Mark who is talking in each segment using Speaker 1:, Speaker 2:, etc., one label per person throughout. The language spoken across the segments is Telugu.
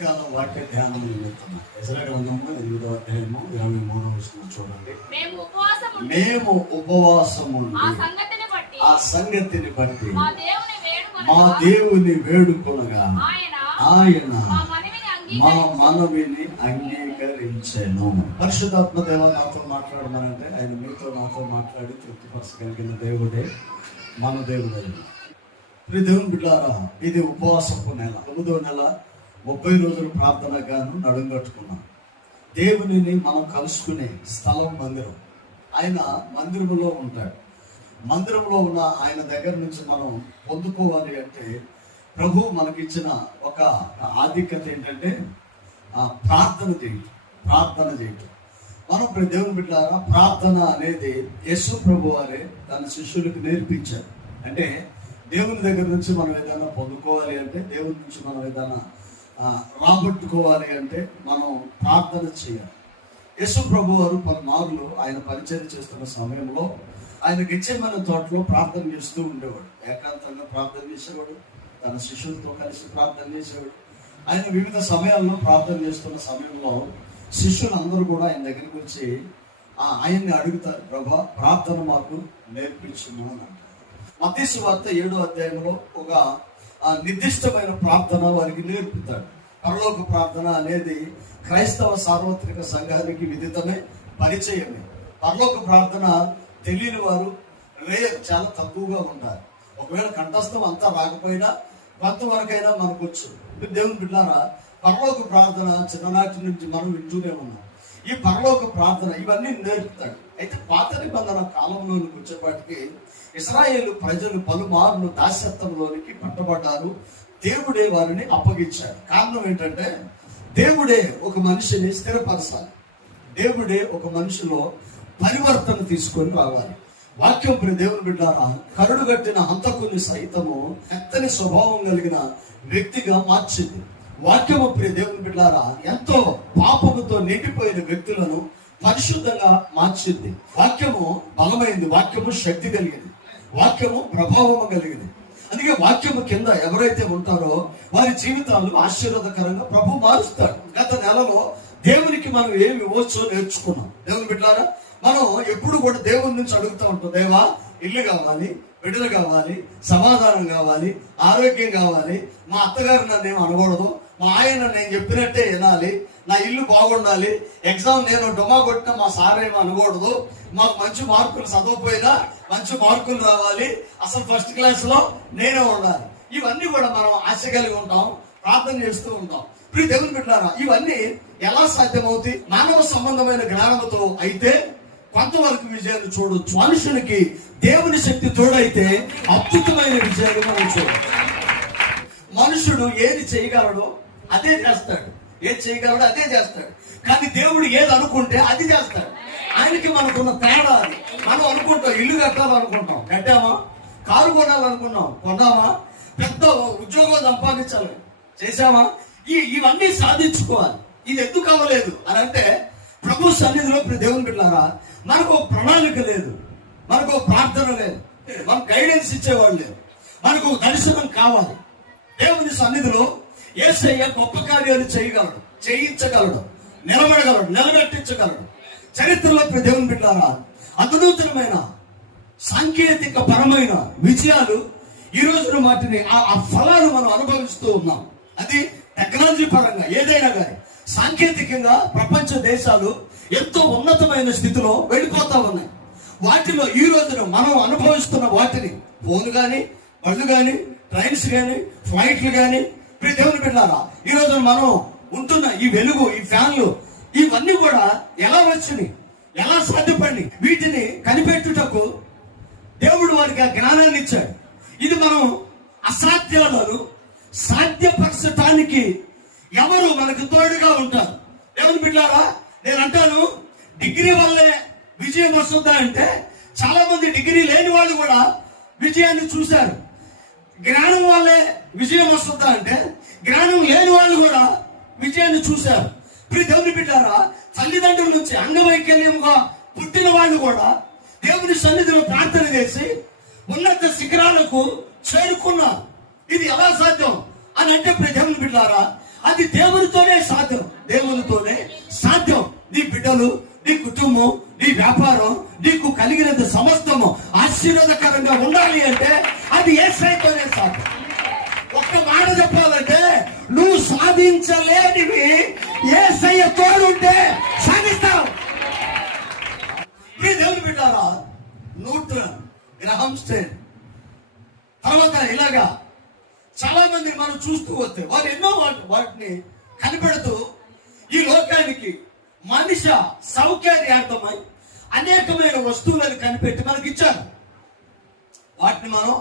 Speaker 1: ఉదయకాలం వాక్య ధ్యానం నిమిత్తం ఎసర గ్రంథము ఎనిమిదో అధ్యాయము ఇరవై మూడవ వచనం చూడండి.
Speaker 2: మేము
Speaker 1: ఉపవాసము
Speaker 2: ఆ సంగతిని బట్టి మా దేవుని
Speaker 1: వేడుకొనగా
Speaker 2: ఆయన మా మనవిని
Speaker 1: అంగీకరించాను. పరిశుధాత్మ దేవ నాతో మాట్లాడమనంటే ఆయన మీతో నాతో మాట్లాడి తృప్తిపరచగలిగిన దేవుడే మన దేవుడే ప్రియ దేవుని బిడ్డారా ఇది ఉపవాసపు నెల. తొమ్మిదో నెల ముప్పై రోజులు ప్రార్థన గాను నడుంగట్టుకున్నాం దేవునిని మనం కలుసుకునే స్థలం మందిరం. ఆయన మందిరంలో ఉంటాడు. మందిరంలో ఉన్న ఆయన దగ్గర నుంచి మనం పొందుకోవాలి అంటే ప్రభు మనకిచ్చిన ఒక ఆధిక్యత ఏంటంటే ఆ ప్రార్థన చేయటం ప్రార్థన చేయటం. మనం ఇప్పుడు దేవుని బిడ్డారా ప్రార్థన అనేది యశు ప్రభు వారే తన శిష్యులకు నేర్పించారు. అంటే దేవుని దగ్గర నుంచి మనం ఏదైనా పొందుకోవాలి అంటే దేవుని నుంచి మనం ఏదైనా రాబట్టుకోవాలి అంటే మనం ప్రార్థన చేయాలి. యేసు ప్రభు వారు పలుమార్లు ఆయన పరిచయం చేస్తున్న సమయంలో ఆయన గెచ్చమైన తోటలో ప్రార్థన చేస్తూ ఉండేవాడు. ఏకాంతంగా ప్రార్థన చేసేవాడు తన శిష్యులతో కలిసి ప్రార్థన చేసేవాడు. ఆయన వివిధ సమయాల్లో ప్రార్థన చేస్తున్న సమయంలో శిష్యులందరూ కూడా ఆయన దగ్గరికి వచ్చి ఆయన్ని అడుగుతారు ప్రభా ప్రార్థన మాకు నేర్పించుము అని అంటారు. మతీసు వార్త ఏడో అధ్యాయంలో ఒక ఆ, నిర్దిష్టమైన ప్రార్థన వారికి నేర్పుతాడు. పరలోక ప్రార్థన అనేది క్రైస్తవ సార్వత్రిక సంఘానికి విదితమే పరిచయమే. పరలోక ప్రార్థన తెలియని వారు రే చాలా తక్కువగా ఉండాలి ఒకవేళ కంఠస్థం అంతా రాకపోయినా కొంతవరకైనా మనకు వచ్చు దేవుని బిడ్డారా పరలోక ప్రార్థన చిన్ననాటి నుంచి మనం వింటూనే ఉన్నాం. ఈ పరలోక ప్రార్థన ఇవన్నీ నేర్పుతాడు. అయితే పాత నిబంధన కాలంలోనికి వచ్చేపాటికి ఇస్రాయేల్ ప్రజలు పలుమార్లు దాసత్వంలోనికి పట్టబడ్డారు దేవుడే వారిని అప్పగించాడు. కారణం ఏంటంటే దేవుడే ఒక మనిషిని స్థిరపరచాలి. దేవుడే ఒక మనిషిలో పరివర్తన తీసుకొని రావాలి. వాక్యం ప్రియ దేవుని బిడ్డారా కరుడు కట్టిన హంతకుని సైతము ఎత్తని స్వభావం కలిగిన వ్యక్తిగా మార్చింది. వాక్యము ప్రియ దేవుని బిడ్డారా ఎంతో పాపముతో నిండిపోయిన వ్యక్తులను పరిశుద్ధంగా మార్చింది. వాక్యము బలమైంది. వాక్యము శక్తి కలిగింది. వాక్యము ప్రభావము కలిగింది అందుకే వాక్యము కింద ఎవరైతే ఉంటారో వారి జీవితాలు ఆశీర్వాదకరంగా ప్రభు మారుస్తాడు. గత నెలలో దేవునికి మనం ఏమి ఇవ్వచ్చో నేర్చుకున్నాం. దేవుని బిడ్డారా మనం ఎప్పుడు కూడా దేవుని నుంచి అడుగుతూ ఉంటాం దేవా ఇల్లు కావాలి బిడ్డలు కావాలి సమాధానం కావాలి ఆరోగ్యం కావాలి మా అత్తగారు నన్ను ఏం అనకూడదు మా ఆయన నేను చెప్పినట్టే వినాలి నా ఇల్లు బాగుండాలి. ఎగ్జామ్ నేను డొమా కొట్టిన మా సార్ ఏమో అనకూడదు. మాకు మంచి మార్కులు చదవకపోయినా మంచి మార్కులు రావాలి. అసలు ఫస్ట్ క్లాస్లో నేనే ఉండాలి. ఇవన్నీ కూడా మనం ఆశ కలిగి ఉంటాం ప్రార్థన చేస్తూ ఉంటాం. ఇప్పుడు దేవుని పెట్టారా ఇవన్నీ ఎలా సాధ్యమవుతాయి? మానవ సంబంధమైన జ్ఞానంతో అయితే కొంతవరకు విజయాన్ని చూడొచ్చు. మనుషునికి దేవుని శక్తి తోడైతే అద్భుతమైన విజయాన్ని మనం చూడవచ్చు మనుషుడు ఏది చేయగలడో అదే చేస్తాడు. ఏది చేయగలడో అదే చేస్తాడు. కానీ దేవుడు ఏది అనుకుంటే అది చేస్తాడు. ఆయనకి మనకున్న తేడా అది. మనం అనుకుంటాం ఇల్లు కట్టాలనుకుంటాం కట్టామా? కారు కొనాలనుకున్నాం. కొన్నామా? పెద్ద ఉద్యోగం సంపాదించాలి. చేశామా? ఈ ఇవన్నీ సాధించుకోవాలి. ఇది ఎందుకు అవ్వలేదు? అని అంటే ప్రభు సన్నిధిలో ఇప్పుడు దేవుని బిడ్డారా మనకు ప్రణాళిక లేదు. మనకు ప్రార్థన లేదు. మనకు గైడెన్స్ ఇచ్చేవాళ్ళు లేదు మనకు దర్శనం కావాలి. దేవుని సన్నిధిలో ఏసయ్య గొప్ప కార్యాలు చేయగలడు చేయించగలడు నిలబడగలడు నిలబెట్టించగలడు. చరిత్రలో దేవుని బిడ్డారా అద్భుతమైన సాంకేతిక పరమైన విజయాలు ఈ రోజున వాటిని ఆ ఆ ఫలాలు మనం అనుభవిస్తూ ఉన్నాం. అది టెక్నాలజీ పరంగా ఏదైనా కానీ సాంకేతికంగా ప్రపంచ దేశాలు ఎంతో ఉన్నతమైన స్థితిలో వెళ్ళిపోతా ఉన్నాయి. వాటిలో ఈ రోజున మనం అనుభవిస్తున్న వాటిని ఫోన్ కానీ బళ్ళు కానీ ట్రైన్స్ కానీ ఫ్లైట్లు కానీ ఇప్పుడు దేవుని బిడ్డారా ఈ మనం ఉంటున్న ఈ వెలుగు ఈ ఫ్యాన్లు ఇవన్నీ కూడా ఎలా వచ్చినాయి ఎలా సాధ్యపడి వీటిని కనిపెట్టుటకు దేవుడు వారికి ఆ జ్ఞానాన్ని ఇచ్చాడు. ఇది మనం అసాధ్యాలను సాధ్యపరచటానికి ఎవరు మనకు తోడుగా ఉంటారు? దేవుని బిడ్డారా నేను అంటాను డిగ్రీ వల్లే విజయం వస్తుందా అంటే చాలా మంది డిగ్రీ లేని వాళ్ళు కూడా విజయాన్ని చూశారు. జ్ఞానం వల్లే విజయం వస్తుందా అంటే జ్ఞానం లేని వాళ్ళు కూడా విజయాన్ని చూశారు. ఇప్పుడు దేవుని బిడ్డారా తల్లిదండ్రుల నుంచి అంగవైకల్యంగా పుట్టిన వాళ్ళు కూడా దేవుని సన్నిధిలో ప్రార్థన చేసి ఉన్నత శిఖరాలకు చేరుకున్నారు. ఇది ఎలా సాధ్యం అని అంటే ఇప్పుడు దేవుని బిడ్డారా అది దేవునితోనే సాధ్యం. దేవునితోనే సాధ్యం. నీ బిడ్డలు నీ కుటుంబం నీ వ్యాపారం నీకు కలిగినంత సమస్తము ఆశీర్వాదకరంగా ఉండాలి అంటే అది ఏ సైతోనే సాధ్యం. ఒక్క మాట చెప్పాలంటే నువ్వు సాధించలేనివి ఏ సయ్య తోడుంటే సాధిస్తావు. ఈ దేవుని బిడ్డారా న్యూట్రన్ గ్రహం స్టేట్. తర్వాత ఇలాగా చాలా మంది మనం చూస్తూ వస్తే వారు ఎన్నో వాటిని కనిపెడుతూ ఈ లోకానికి మనిషి సౌకర్యార్థమై అనేకమైన వస్తువులను కనిపెట్టి మనకి ఇచ్చారు వాటిని మనం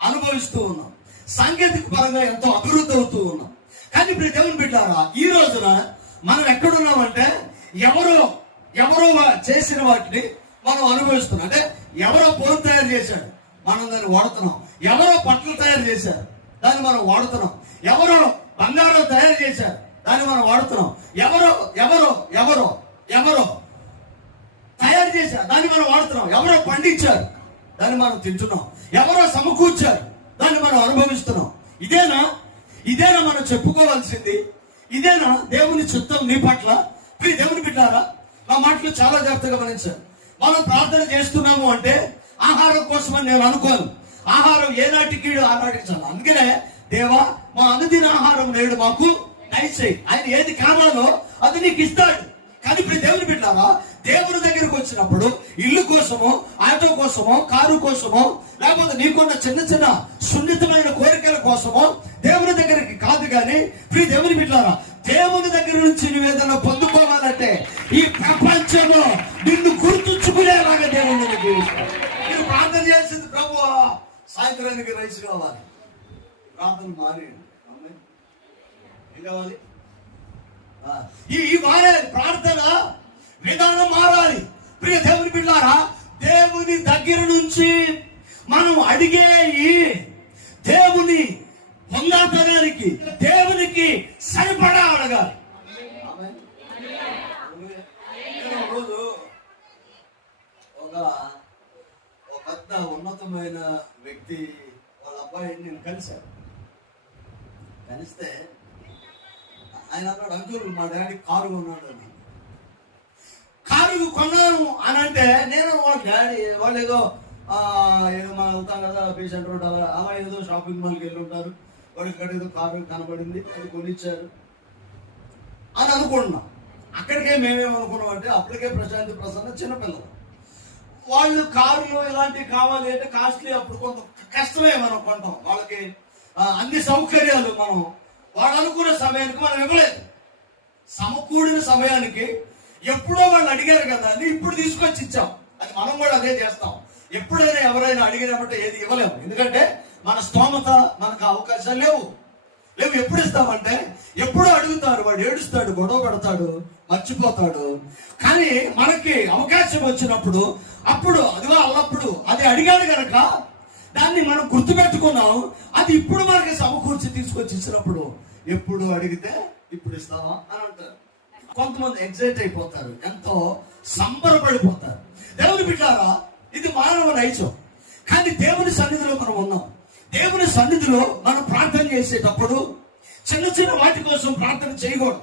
Speaker 1: అనుభవిస్తూ ఉన్నాం. సాంకేతిక పరంగా ఎంతో అభివృద్ధి అవుతూ ఉన్నాం. కానీ ఇప్పుడు దేవుని బిడ్డారా ఈ రోజున మనం ఎక్కడున్నామంటే ఎవరో ఎవరో చేసిన వాటిని మనం అనుభవిస్తున్నాం. అంటే ఎవరో పొలం తయారు చేశాడు మనం దాన్ని వాడుతున్నాం. ఎవరో పట్లు తయారు చేశారు దాన్ని మనం వాడుతున్నాం. ఎవరో బంగారం తయారు చేశారు దాన్ని మనం వాడుతున్నాం. ఎవరో ఎవరో ఎవరో ఎవరో తయారు చేశారు దాన్ని మనం వాడుతున్నాం. ఎవరో పండించారు దాన్ని మనం తింటున్నాం. ఎవరో సమకూర్చారు దాన్ని మనం అనుభవిస్తున్నాం. ఇదేనా? ఇదేనా మనం చెప్పుకోవాల్సింది? ఇదేనా దేవుని చిత్తం నీ పట్ల? ప్రియ దేవుని బిడ్డారా నా మాటలు చాలా జాగ్రత్తగా గమనించారు మనం ప్రార్థన చేస్తున్నాము అంటే ఆహారం కోసమని నేను అనుకోను. ఆహారం ఏనాటికి ఆనాటికి చాలు. అందుకనే దేవా మా అనుదిన ఆహారం నేడు మాకు దయచేయి. ఆయన ఏది కావాలో అది నీకు ఇస్తాడు. కానీ ఇప్పుడు దేవుని బిడ్డారా దేవుని దగ్గరకు వచ్చినప్పుడు ఇల్లు కోసమో ఆటో కోసమో కారు కోసమో లేకపోతే నీకున్న చిన్న చిన్న సున్నితమైన కోరికల కోసమో దేవుని దగ్గరికి కాదు కానీ ప్రియ దేవుని బిడ్డారా దేవుని దగ్గర నుంచి నువ్వు ఏదైనా పొందుకోవాలంటే ఈ ప్రపంచంలో నిన్ను గుర్తుంచుకునేలాగా దేవుని నిన్ను జీవిస్తాడు మీరు ప్రార్థన చేయాల్సింది ప్రభు సాయంత్రానికి రైస్ కావాలి. ప్రార్థన మారి ఏం కావాలి? ఈ మారే ప్రార్థన విధానం మారాలి. ప్రియ దేవుని బిడ్డారా దేవుని దగ్గర నుంచి మనం అడిగే ఈ దేవుని పొందాతనానికి దేవునికి సరిపడా అడగాలి. ఒక ఒక పెద్ద ఉన్నతమైన వ్యక్తి వాళ్ళ అబ్బాయిని నేను కలిశాను. కలిస్తే ఆయన అన్నాడు అంకుల్ మా డాడీ కారు కొన్నాడు అని కారు కొన్నాను. అని అంటే నేను వాళ్ళ డాడీ వాళ్ళు ఏదో ఏదో మనం వెళ్తాం కదా పేషెంట్ ఉంటారు అలా ఏదో షాపింగ్ మాల్కి వెళ్ళి ఉంటారు వాడికి ఇక్కడ ఏదో కారు కనబడింది అది కొనిచ్చారు. అని అనుకుంటున్నాం. అక్కడికే మేమేం అనుకున్నాం అంటే అప్పటికే ప్రశాంతి ప్రసన్న చిన్నపిల్లలు. వాళ్ళు కారులో ఇలాంటివి కావాలి అంటే కాస్ట్లీ అప్పుడు కొంత కష్టమే మనం కొంటాం. వాళ్ళకి అన్ని సౌకర్యాలు మనం వాళ్ళు అనుకున్న సమయానికి మనం ఇవ్వలేదు. సమకూడిన సమయానికి ఎప్పుడో వాళ్ళు అడిగారు కదా అని ఇప్పుడు తీసుకొచ్చి ఇచ్చాం అది మనం కూడా అదే చేస్తాం. ఎప్పుడైనా ఎవరైనా అడిగినప్పుడు ఏది ఇవ్వలేము. ఎందుకంటే మన స్తోమత మనకు అవకాశాలు లేవు. లేవు ఎప్పుడు ఇస్తామంటే ఎప్పుడు అడుగుతారు వాడు ఏడుస్తాడు గొడవ పెడతాడు మర్చిపోతాడు. కానీ మనకి అవకాశం వచ్చినప్పుడు అప్పుడు అదిగో అల్లప్పుడు అది అడిగాడు కనుక దాన్ని మనం గుర్తుపెట్టుకున్నాం అది ఇప్పుడు మనకి సమకూర్చి తీసుకొచ్చి ఇచ్చినప్పుడు ఎప్పుడు అడిగితే ఇప్పుడు ఇస్తావా అని అంటారు. కొంతమంది ఎగ్జైట్ అయిపోతారు. ఎంతో సంబరపడిపోతారు. దేవుని బిడ్డారా ఇది మానవ నైజం. కానీ దేవుని సన్నిధిలో మనం ఉన్నాం. దేవుని సన్నిధిలో మనం ప్రార్థన చేసేటప్పుడు చిన్న చిన్న వాటి కోసం ప్రార్థన చేయకూడదు.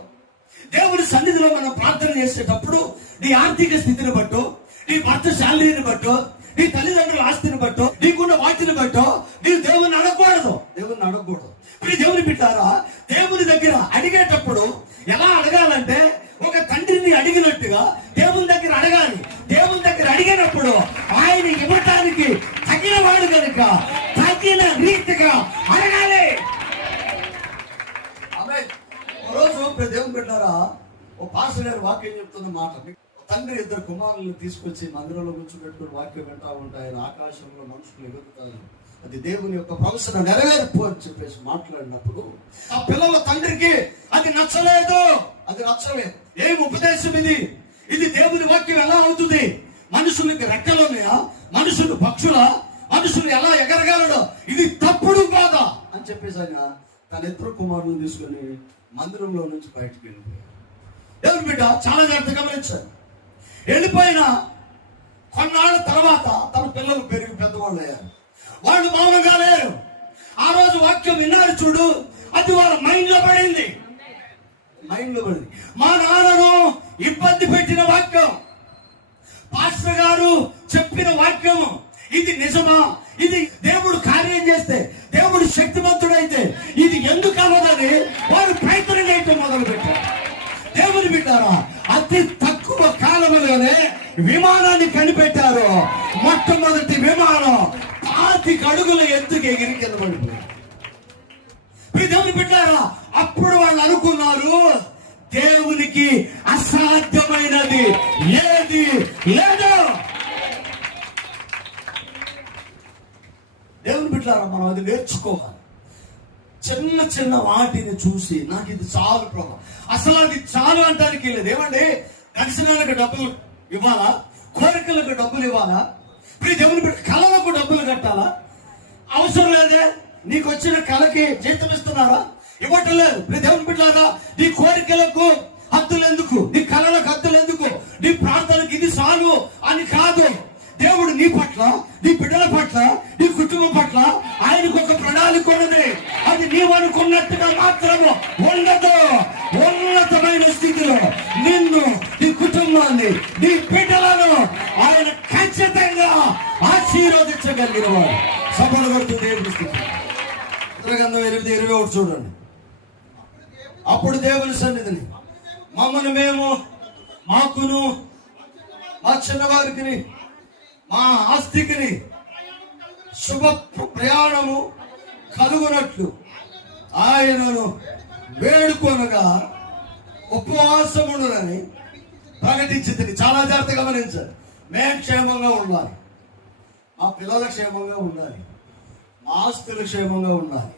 Speaker 1: దేవుని సన్నిధిలో మనం ప్రార్థన చేసేటప్పుడు నీ ఆర్థిక స్థితిని బట్టో నీ భర్త శాలరీని బట్టో నీ తల్లిదండ్రుల ఆస్తిని బట్టో నీకున్న వాటిని బట్టో నీవు దేవుని అడగకూడదు. దేవుని అడగకూడదు. ఇప్పుడు దేవుని బిడ్డారా దేవుని దగ్గర అడిగేటప్పుడు ఎలా అడగాలంటే ఒక తండ్రిని అడిగినట్టుగా దేవుని దగ్గర అడగాలి. దేవుని దగ్గర అడిగినప్పుడు ఆయన ఇవ్వటానికి తగిన వాడు కనుక తగిన రీతిగా అడగాలి. ఆమేన్. రోజు దేవుని పెట్టారా ఓ పాస్టర్ గారు వాక్యం చెప్తున్న మాట. తండ్రి ఇద్దరు కుమారులను తీసుకొచ్చి మందిరంలో కూర్చోబెట్టుకుని వాక్యం వింటా ఉంటాయని ఆకాశంలో మనుషులు ఎగురుతారు. అది దేవుని యొక్క ప్రవసన నెరవేర్పు అని చెప్పేసి మాట్లాడినప్పుడు ఆ పిల్లల తండ్రికి అది నచ్చలేదు. అది నచ్చలేదు. ఏం ఉపదేశం ఇది? ఇది దేవుని వాక్యం ఎలా అవుతుంది? మనుషులకి రెక్కలు ఉన్నాయా? మనుషులు పక్షుల? మనుషులు ఎలా ఎగరగలడో? ఇది తప్పుడు కాదా అని చెప్పేసి ఆయన తన ఇద్దరు కుమారుని తీసుకొని మందిరంలో నుంచి బయటికి వెళ్ళిపోయాడు దేవుని బిడ్డ? చాలా జాగ్రత్త గమనించారు వెళ్ళిపోయిన కొన్నాళ్ళ తర్వాత తన పిల్లలు పెరిగి పెద్దవాళ్ళు అయ్యారు. వాళ్ళు మౌనంగా లేరు. ఆ రోజు వాక్యం విన్నారు చూడు. అది వాళ్ళ మైండ్లో పడింది. మైండ్లో పడింది. మా నాన్నను ఇబ్బంది పెట్టిన వాక్యం. పాస్టర్ గారు చెప్పిన వాక్యము ఇది నిజమా? ఇది దేవుడు కార్యం చేస్తే దేవుడు శక్తివంతుడైతే ఇది ఎందుకు అవ్వదని వారు ప్రయత్నం చేయటం మొదలు పెట్టారు దేవుని బిడ్డారా అతి తక్కువ కాలంలోనే విమానాన్ని కనిపెట్టారు. మొట్టమొదటి విమానం పాతి అడుగుల ఎత్తుకు ఎగిరి కింద పడిపోయింది. దేవుని బిడ్డారా అప్పుడు వాళ్ళు అనుకున్నారు దేవునికి అసాధ్యమైనది ఏది లేదు. దేవుని బిడ్డారా మనం అది నేర్చుకోవాలి. చిన్న చిన్న వాటిని చూసి నాకు ఇది చాలు ప్రభా. అసలు అది చాలు అంటానికి లేదు. ఏమండి? దర్శనాలకు డబ్బులు ఇవ్వాలా? కోరికలకు డబ్బులు ఇవ్వాలా? ఇప్పుడు దేవుని కళలకు డబ్బులు కట్టాలా? అవసరం లేదే? నీకు వచ్చిన కళకి జీతం ఇస్తున్నారా? ఇవ్వటం లేదు ప్రియ దేవుని బిడ్డలారా నీ కోరికలకు హద్దులు ఎందుకు? నీ కళలకు హద్దులు ఎందుకు? నీ ప్రార్థనకి ఇది చాలు అని కాదు. దేవుడు నీ పట్ల నీ బిడ్డల పట్ల నీ కుటుంబం పట్ల ఆయనకు ఒక ప్రణాళిక ఉన్నది. అది నీవు అనుకున్నట్టుగా మాత్రము ఉండదు. ఉన్నతమైన స్థితిలో నిన్ను నీ కుటుంబాన్ని నీ బిడ్డలను ఆయన ఖచ్చితంగా ఆశీర్వదించగలిగిన వాడు సఫలపడుతుంది కొడుతూ దేవుని ఎనిమిది ఇరవై ఒకటి చూడండి. అప్పుడు దేవుని సన్నిధిని. మమ్మల్ని మేము మాకును మా చిన్నవారికి మా ఆస్తికిని శుభ ప్రయాణము కలుగునట్లు ఆయనను వేడుకొనగా ఉపవాసముడునని ప్రకటించింది చాలా జాగ్రత్త గమనించాలి. మేము క్షేమంగా ఉండాలి. మా పిల్లల క్షేమంగా ఉండాలి. మా ఆస్తులు క్షేమంగా ఉండాలి.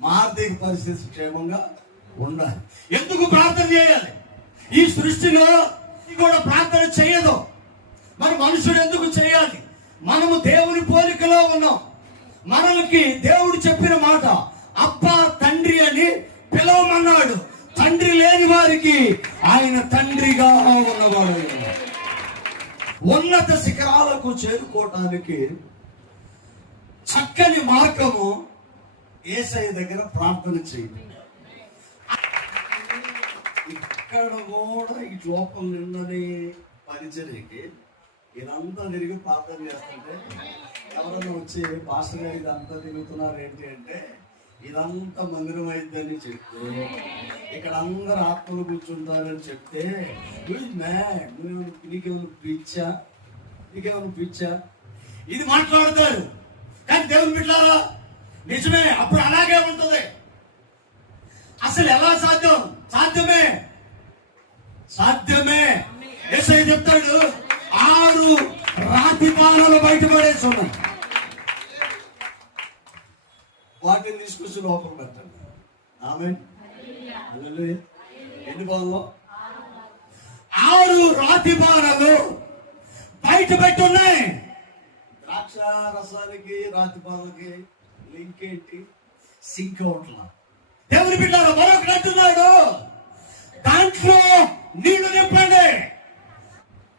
Speaker 1: మా ఆర్థిక పరిస్థితి క్షేమంగా ఉండాలి. ఎందుకు ప్రార్థన చేయాలి? ఈ సృష్టిలో కూడా ప్రార్థన చేయదు. మరి మనుషుడు ఎందుకు చేయాలి? మనము దేవుని పోలికలో ఉన్నాం. మనకి దేవుడు చెప్పిన మాట అప్ప తండ్రి అని పిలవమన్నాడు. తండ్రి లేని వారికి ఆయన తండ్రిగా ఉన్నవాడు. ఉన్నత శిఖరాలకు చేరుకోవటానికి చక్కని మార్గము ఏసఐ దగ్గర ప్రార్థన చేయండి. ఇక్కడ కూడా ఈ లోపం నిన్నది పరిచర్యకి ఇదంతా తిరిగి ప్రార్థన చేస్తుంటే ఎవరైనా వచ్చి పాస్టర్ గారు ఇదంతా తిరుగుతున్నారు ఏంటి అంటే ఇదంతా మందిరం అయిద్దని చెప్తే ఇక్కడ అందరు ఆత్మలు కూర్చుంటారని చెప్తే మ్యాడ్ నువ్వు నీకేమైనా పిచ్చా? నీకేమైనా పిచ్చా? ఇది మాట్లాడతారు. కానీ దేవుని బిడ్డారా నిజమే అప్పుడు అలాగే ఉంటుంది. అసలు ఎలా సాధ్యం? సాధ్యమే. సాధ్యమే. ఎస్ఐ చెప్తాడు ఆరు రాతి బాణాలు బయటపడేసి ఉన్నాయి వాటిని తీసుకొచ్చి లోపల పెట్టండి. ఆమె ఎన్ని బాణాలు ఆరు రాతి బాణాలు బయట పెట్టున్నాయి. ద్రాక్ష రసానికి రాతి బాణాలకి లింక్ ఏంటి? సింక్ అవుట్లా. దేవుని బిడ్డారు మరొకటి అంటున్నాడు దాంట్లో నీళ్ళు నింపండి.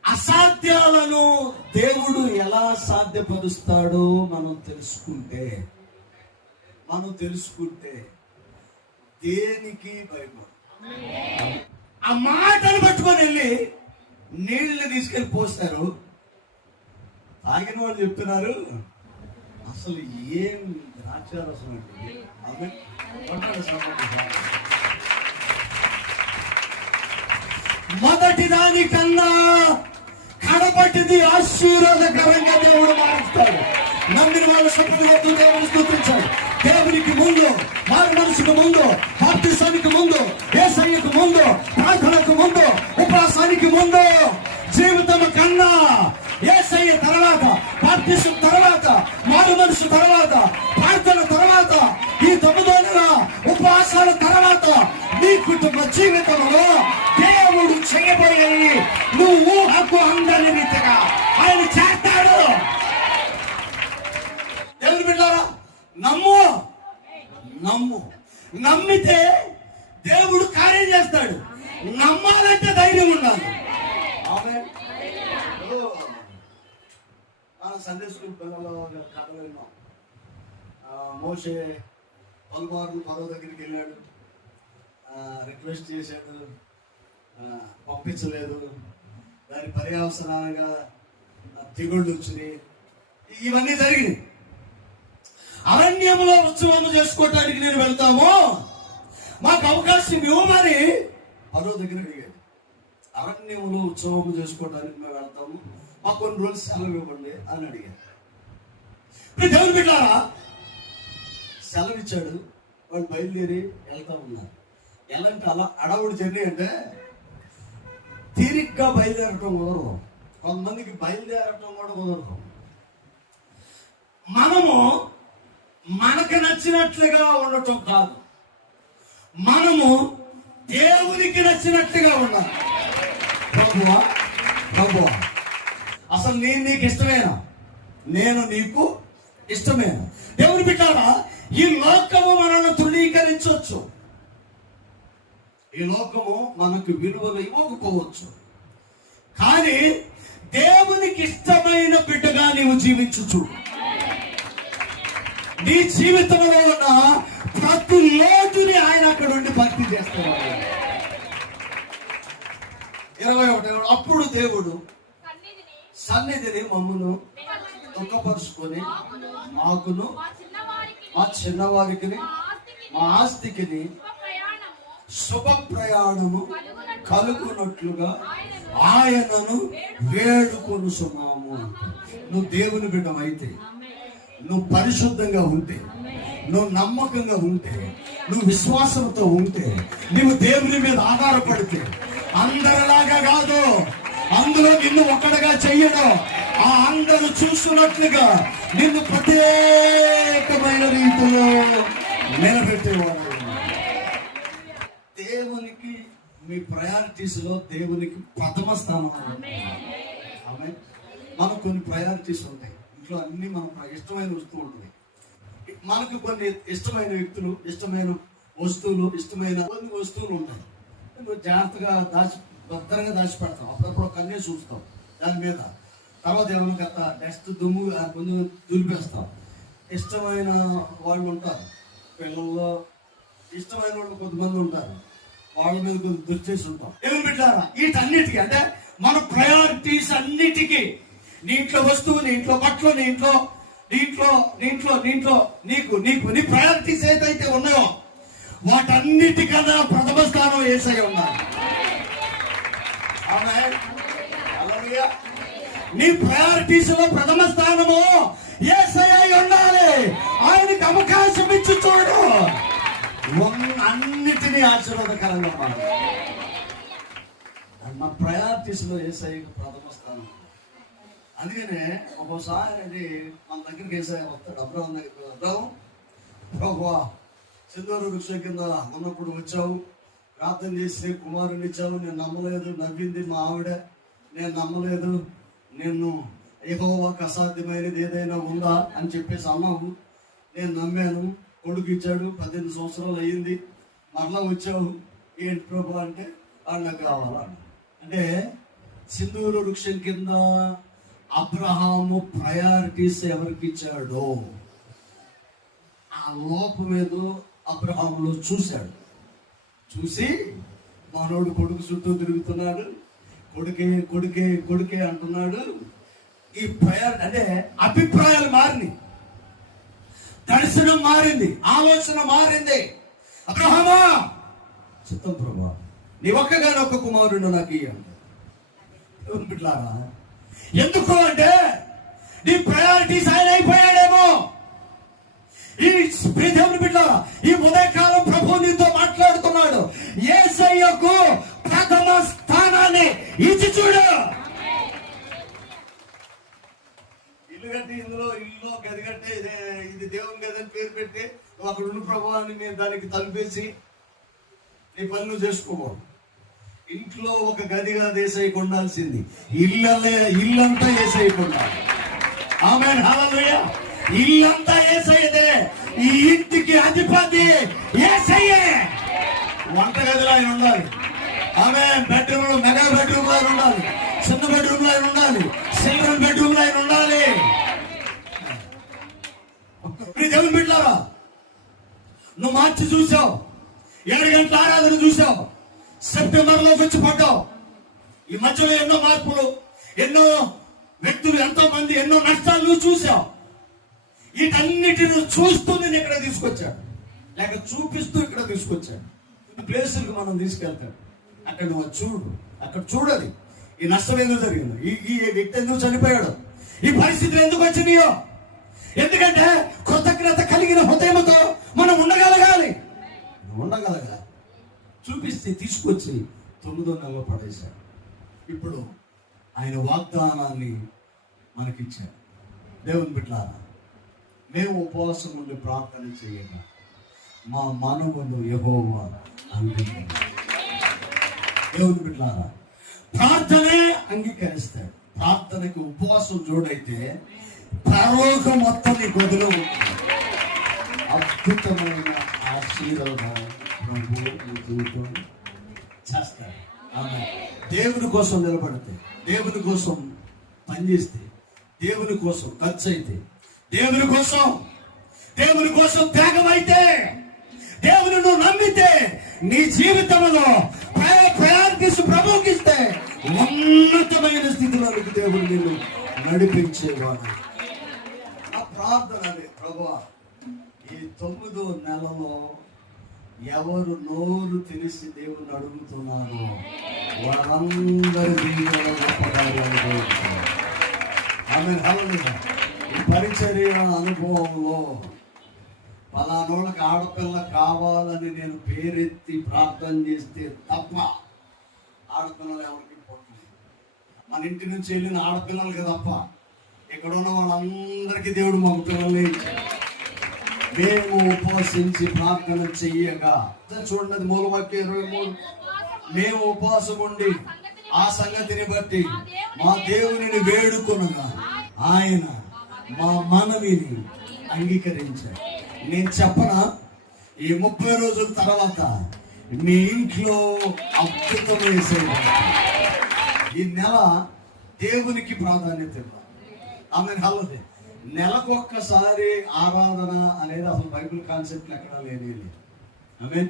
Speaker 1: అసాధ్యాలను దేవుడు ఎలా సాధ్యపరుస్తాడో మనం తెలుసుకుంటే మనం తెలుసుకుంటే దేనికి భయపడు ఆ మాటను పట్టుకొని వెళ్ళి నీళ్ళు తీసుకెళ్ళి పోస్తారు. తాగిన వాళ్ళు చెప్తున్నారు అసలు ఏం ద్రాక్షారసం అంటే మొదటి దానికన్నా కడపటిది ఆశీర్వాదకరంగా దేవుడు మారుస్తాడు. నమ్మిన వాళ్ళు సభ్యులు దేవుని స్థుతించాడు దేవునికి ముందు మారు మనసుకు ముందు బాప్తిసానికి ముందు ఏసయ్యకు ముందు ప్రార్థనకు ముందు ఉపవాసానికి ముందు జీవితం కన్నా ఏసయ్య తర్వాత బాప్తిసం తర్వాత మారు మనసు తర్వాత ప్రార్థన తర్వాత ఈ తొమ్మిదో నెల ఉపవాసాల తర్వాత నీ కుటుంబ జీవితంలో దేవుడు చేయబోయేవి నువ్వు ఊహకు అందని రీతిగా ఆయన చేస్తాడు. దేవుని బిడ్డారా నమ్ము. నమ్ము. నమ్మితే దేవుడు కార్యం చేస్తాడు. నమ్మాలంటే ధైర్యం ఉండాలి. ఆమేన్. ఓ. మన సండే స్కూల్ పిల్లలు విన్నాం. మోషే పలుమార్లు పర్వ దగ్గరికి వెళ్ళాడు. రిక్వెస్ట్ చేశాడు. పంపించలేదు. దాని పర్యావసరాలుగా దిగుళ్ళు వచ్చినాయి. ఇవన్నీ జరిగినాయి. అరణ్యంలో ఉత్సవం చేసుకోవటానికి నేను వెళ్తాము? మాకు అవకాశం ఇవ్వమని పదో దగ్గర అడిగాడు. అరణ్యంలో ఉత్సవం చేసుకోవడానికి మేము వెళ్తాము. మాకు కొన్ని రోజులు సెలవు ఇవ్వండి అని అడిగాడు. దేవుని బిడ్డారా సెలవు ఇచ్చాడు. వాళ్ళు బయలుదేరి వెళ్తా ఉన్నారు. ఎలాంటి అలా అడవుడు జర్నీ అంటే తీరిగ్గా బయలుదేరటం కుదరదు. కొంతమందికి బయలుదేరటం కూడా కుదరదు. మనము మనకు నచ్చినట్లుగా ఉండటం కాదు. మనము దేవునికి నచ్చినట్లుగా ఉండాలి. ప్రభువా ప్రభువా అసలు నేను నీకు ఇష్టమేనా? నేను నీకు ఇష్టమేనా? దేవుని బిడ్డారా ఈ లోకము మనల్ని తృణీకరించవచ్చు. ఈ లోకము మనకు విలువలు ఇవ్వకపోవచ్చు. కానీ దేవునికి ఇష్టమైన బిడ్డగా నీవు జీవించుచు. నీ జీవితంలో ఉన్న ప్రతి లోటుని ఆయన అక్కడ ఉండి భక్తి చేస్తాడు. ఇరవై ఒకటి అప్పుడు దేవుడు
Speaker 2: సన్నిధిని
Speaker 1: మమ్మను దుఃఖపరుచుకొని
Speaker 2: మాకును, మా చిన్నవారికి
Speaker 1: మా ఆస్తికిని
Speaker 2: శుభ ప్రయాణము
Speaker 1: కలుగునట్లుగా
Speaker 2: ఆయనను
Speaker 1: వేడుకొని సుమాము నువ్వు దేవుని బిడ్డమైతే అయితే నువ్వు పరిశుద్ధంగా ఉంటే నువ్వు నమ్మకంగా ఉంటే నువ్వు విశ్వాసంతో ఉంటే నువ్వు దేవుని మీద ఆధారపడితే అందరిలాగా కాదు. అందులో నిన్ను ఒక్కడగా చెయ్యడం ఆ అందరూ చూస్తున్నట్లుగా నిన్ను ప్రత్యేకమైన రీతిలో నిలబెట్టేవాడు దేవునికి మీ ప్రయారిటీస్లో దేవునికి ప్రథమ స్థానం. ఆమె మనకు కొన్ని ప్రయారిటీస్ ఉంటాయి. ఇంట్లో అన్ని మనకు ఇష్టమైన వస్తువు ఉంటుంది. మనకు కొన్ని ఇష్టమైన వ్యక్తులు ఇష్టమైన వస్తువులు ఇష్టమైన కొన్ని వస్తువులు ఉంటాయి. నువ్వు జాగ్రత్తగా దాచి భద్రంగా దాచిపెడతావు అప్పుడప్పుడు కన్నే చూస్తాం దాని మీద. తర్వాత ఏమైనా కథ నెక్స్ట్ దుమ్ము ముందు కొంచెం దులిపేస్తాం ఇష్టమైన వాళ్ళు ఉంటారు. పిల్లల్లో ఇష్టమైన వాళ్ళు కొంతమంది ఉంటారు. వాళ్ళ మీద కొంచెం దుర్చేసి ఉంటాం. ఏమి పెట్టారా వీటన్నిటికీ అంటే మన ప్రయారిటీస్ అన్నిటికీ నీ ఇంట్లో వస్తువు నీ ఇంట్లో బట్టలు నీ ఇంట్లో నీట్లో నీట్లో నీ నీకు నీకు నీ ప్రయారిటీస్ ఏదైతే ఉన్నాయో వాటన్నిటికన్నా ప్రథమ స్థానం ఏసై ఉన్నారు. నీ ప్రయారిటీస్లో ప్రథమ స్థానము ఏసై అయి ఉండాలి. ఆయనకి అవకాశం ఇచ్చి చూడు. అన్నిటినీ ఆశీర్వాదకరంగా మారు. మా ప్రయారిటీస్లో లో ప్రథమ స్థానం. అందుకనే ఒక్కోసారి అది మన దగ్గరికి ఏసఐ వస్తాడు. అబ్రహం దగ్గరికి వద్దాం ప్రభువా సింధూరు వృక్షం కింద ఉన్నప్పుడు వచ్చావు. ప్రార్థన చేసి కుమారుని ఇచ్చావు. నేను నమ్మలేదు నవ్వింది మా ఆవిడ. నేను నమ్మలేదు. నిన్ను యెహోవాకు అసాధ్యమైనది ఏదైనా ఉందా? అని చెప్పేసి అన్నావు. నేను నమ్మాను. కొడుకు ఇచ్చాడు పద్దెనిమిది సంవత్సరాలు అయ్యింది. మరలా వచ్చావు. ఏంటి ప్రభు అంటే అన్న కావాలన్న అంటే సింధూరు వృక్షం కింద అబ్రహాము ప్రయారిటీస్ ఎవరికి ఇచ్చాడో ఆ లోపం ఏదో అబ్రహాంలో చూశాడు. చూసి మానవుడు కొడుకు చుట్టూ తిరుగుతున్నాడు. కొడుకే కొడుకే కొడుకే అంటున్నాడు. ఈ ప్రయారిటీ అంటే అభిప్రాయాలు మారినాయి. దర్శనం మారింది ఆలోచన మారింది. అబ్రహమా! చిత్తం ప్రభా నీ ఒక్కగాని ఒక్క కుమారుడు నాకు ఇయ్యండి. బిడ్లారా ఎందుకు అంటే నీ ప్రయారిటీస్ ఆయన అయిపోయాడేమో. ఈ దేవుని బిడ్డారా ఈ ఉదయకాలం ప్రభు నీతో మాట్లాడుతున్నాడు. ఏసయ్యకు ప్రథమ స్థానాన్ని ఇచ్చి చూడు. ఇల్లు కట్టి ఇందులో ఇల్లు గది కట్టే ఇది దేవుని గది అని పేరు పెట్టి అక్కడ ఉన్న ప్రభావాన్ని నేను దానికి తలిపేసి నీ పనులు చేసుకోవాలి. ఇంట్లో ఒక గదిగా దేశాయికి ఉండాల్సింది ఇల్లలే ఇల్లంతా ఏసైకి ఉండాలి ఆమె హల్లెలూయ. ఇల్లంతా ఏసయ్యదే. ఈ ఇంటికి అధిపతి ఏసయ్యే. వంట గదిలో ఆయన ఉండాలి. ఆమె బెడ్రూమ్లో మెగా బెడ్రూమ్లో ఆయన ఉండాలి చిన్న బెడ్రూమ్లో ఆయన ఉండాలి చిల్డ్రన్ బెడ్రూమ్లో ఆయన ఉండాలి నీ దేవుని బిడ్డారా నువ్వు మార్చి చూసావు. ఏడు గంటల ఆరాధన చూసావు. సెప్టెంబర్లోకి వచ్చి పడ్డాం ఈ మధ్యలో ఎన్నో మార్పులు ఎన్నో వ్యక్తులు ఎంతో మంది ఎన్నో నష్టాలు నువ్వు చూసావు. వీటన్నిటిని చూస్తూ నేను ఇక్కడ తీసుకొచ్చాను. లేక చూపిస్తూ ఇక్కడ తీసుకొచ్చాను. ప్లేసులకు మనం తీసుకెళ్తాడు అక్కడ నువ్వు చూడు. అక్కడ చూడది. ఈ నష్టం ఎందుకు జరిగింది? ఈ ఈ వ్యక్తి ఎందుకు చనిపోయాడు? ఈ పరిస్థితులు ఎందుకు వచ్చినాయో? ఎందుకంటే కృతజ్ఞత కలిగిన హృదయంతో మనం ఉండగలగాలి. ఉండగలగాలి చూపిస్తే తీసుకొచ్చి తొమ్మిదో నెలలో పడేశాడు. ఇప్పుడు ఆయన వాగ్దానాన్ని మనకిచ్చారు దేవుని బిడ్డారా మేము ఉపవాసం ఉండి ప్రార్థన చేయగా మా మనవులు యహోవా అంగీకరించాడు దేవుని బిడ్డారా ప్రార్థనే అంగీకరిస్తాడు. ప్రార్థనకి ఉపవాసం జోడైతే పరలోకం మొత్తం నీకు వదిలో అద్భుతమైన ఆశీర్వాదం ప్రభు నీ జీవితం చేస్తాడు ఆమె దేవుని కోసం నిలబడితే దేవుని కోసం పనిచేస్తే దేవుని కోసం ఖర్చు అయితే దేవుని కోసం దేవుని కోసం త్యాగమైతే దేవుని నువ్వు నమ్మితే నీ జీవితంలో ప్రయారిటీస్ ప్రభుకిస్తే ఉన్నతమైన స్థితిలోనికి దేవుడు నిన్ను నడిపించేవాడు ఆ ప్రార్థన అదే ప్రభా ఈ తొమ్మిదో నెలలో ఎవరు నోరు తెలిసి దేవుని అడుగుతున్నారో వారందరి దీవెనలు గొప్ప ఆమె పరిచర్య అనుభవంలో పలానోళ్ళకి ఆడపిల్ల కావాలని నేను పేరెత్తి ప్రార్థన చేస్తే తప్ప ఆడపిల్లలు ఎవరికి పోతుంది మన ఇంటి నుంచి వెళ్ళిన ఆడపిల్లలకి తప్ప ఇక్కడ ఉన్న వాళ్ళందరికీ దేవుడు మగ పిల్లలే ఇచ్చాడు. మేము ఉపవసించి ప్రార్థన చెయ్యగా. చూడండి అది మూలవాక్య ఇరవై మూడు. మేము ఉపవాసం ఉండి ఆ సంగతిని బట్టి మా దేవునిని వేడుకొనగా ఆయన మా మనవిని అంగీకరించారు. నేను చెప్పనా? ఈ ముప్పై రోజుల తర్వాత మీ ఇంట్లో అద్భుతం వేసేది ఈ నెల దేవునికి ప్రాధాన్యత ఇవ్వాలి. ఆమె హల్లదే నెలకొక్కసారి ఆరాధన అనేది అసలు బైబిల్ కాన్సెప్ట్ ఎక్కడా లేనే లేదు. ఆమె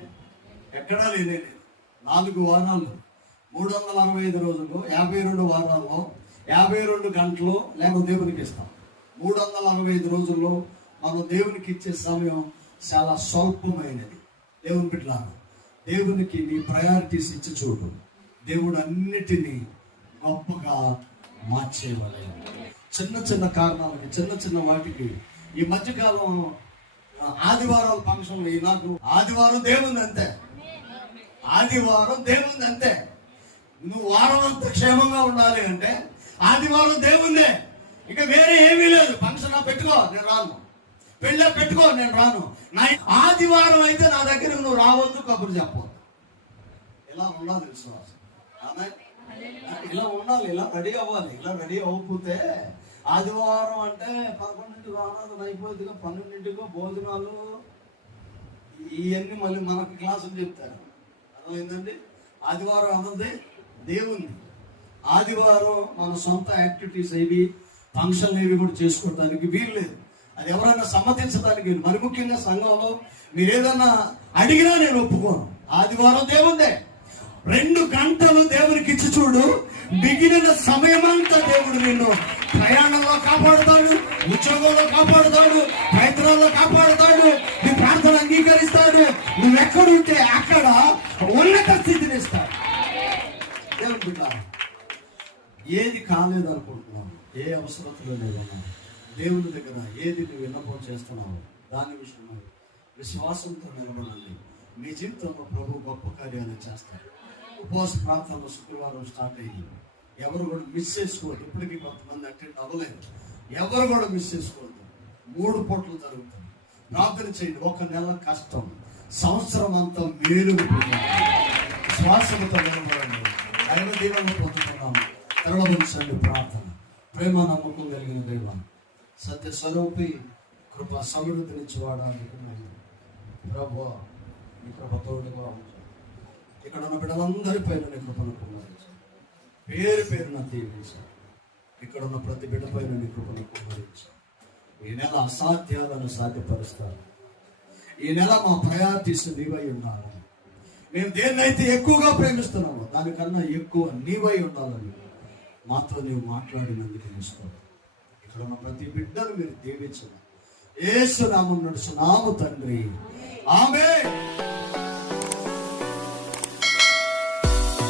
Speaker 1: ఎక్కడా లేనే లేదు. నాలుగు వారాలు. మూడు వందల అరవై ఐదు రోజులు యాభై రెండు వారాల్లో యాభై రెండు గంటలు లేక దేవునికి ఇస్తాం. మూడు వందల అరవై ఐదు రోజుల్లో మనం దేవునికి ఇచ్చే సమయం చాలా స్వల్పమైనది. దేవుని బిడ్డలారా దేవునికి నీ ప్రయారిటీస్ ఇచ్చి చూడు. దేవుడు అన్నిటినీ గొప్పగా మార్చేయవలేదు చిన్న చిన్న కారణాలకి చిన్న చిన్న వాటికి. ఈ మధ్యకాలం ఆదివారం ఫంక్షన్ ఈ నాకు. ఆదివారం దేవుంది అంతే. ఆదివారం దేవుంది అంతే. నువ్వు వారం అంతా క్షేమంగా ఉండాలి అంటే ఆదివారం దేవుందే. ఇక వేరే ఏమీ లేదు. ఫంక్షన్ పెట్టుకో నేను రాను. పెళ్ళ పెట్టుకో నేను రాను. నా ఆదివారం అయితే నా దగ్గర నువ్వు రావద్దు కబురు చెప్పవద్దు ఇలా ఉండాలి విశ్వాసం? ఆమె ఇలా ఉండాలి ఇలా రెడీ అవ్వాలి ఇలా రెడీ అవ్వకపోతే ఆదివారం అంటే పదకొండింటికి ఆరాధన అయిపోతుందిగా పన్నెండింటికో భోజనాలు. ఇవన్నీ మళ్ళీ మనకు క్లాసులు చెప్తారు. అర్థమైందండి? ఆదివారం అన్నది దేవుంది ఆదివారం మన సొంత యాక్టివిటీస్ ఏవి ఫంక్షన్లు ఏవి కూడా చేసుకోవడానికి వీలు లేదు అది ఎవరైనా సమ్మతించడానికి మరి ముఖ్యంగా సంఘంలో మీరు ఏదన్నా అడిగినా నేను ఒప్పుకోను. ఆదివారం దేవుందే రెండు గంటలు దేవునికి ఇచ్చి చూడు మిగిలిన సమయమంతా దేవుడు నిన్ను ప్రయాణంలో కాపాడుతాడు ఉద్యోగంలో కాపాడుతాడు ప్రయత్నాల్లో కాపాడుతాడు నీ ప్రార్థన అంగీకరిస్తాడు. నువ్వు ఎక్కడుంటే అక్కడ ఉన్నత స్థితిని ఇస్తాడు. దేవుని బిడ్డ ఏది కాలేదు అనుకుంటున్నావు? ఏ అవసరతలో లేదు దేవుని దగ్గర ఏది నువ్వు విన్నపం చేస్తున్నావు? దాని విషయంలో విశ్వాసంతో నిలబడండి. మీ జీవితంలో ప్రభు గొప్ప కార్యాలు చేస్తారు ఉపవాస ప్రాంతాల్లో శుక్రవారం స్టార్ట్ అయింది ఎవరు కూడా మిస్ చేసుకోవద్దు. ఇప్పటికీ కొంతమంది అటెండ్ అవ్వలేదు ఎవరు కూడా మిస్ చేసుకోవద్దు. మూడు పూటలు జరుగుతుంది ప్రార్థన చేయండి. ఒక నెల కష్టం. సంవత్సరం అంతా మేలు శ్వాసముతో నిలబడండి. దైవ దీవెన పొందుతున్నాము ప్రార్థన. ప్రేమ నమ్మకం కలిగిన దైవం సత్య స్వరూపి కృప సమృద్ధినిచ్చి వాడాలి. ప్రభు మీ కృప తోడుగా ఇక్కడ ఉన్న బిడ్డలందరి పైన నీ కృపను కుమ్మరించు. పేరు పేరున దీవించు. ఇక్కడ ఉన్న ప్రతి బిడ్డ పైన నీ కృపను కుమ్మరించు. ఈ నెల అసాధ్యాలను సాధ్యపరుస్తారు ఈ నెల మా ప్రయారిటీస్ నీవై ఉన్నారు మేము దేన్నైతే ఎక్కువగా ప్రేమిస్తున్నామో దానికన్నా ఎక్కువ నీవై ఉండాలని మాతో నీవు మాట్లాడినందుకు ఇస్తావు ఇక్కడ ఉన్న ప్రతి బిడ్డను మీరు దీవించడం ఏసు నామం నడుచున్నాము తండ్రి. ఆమె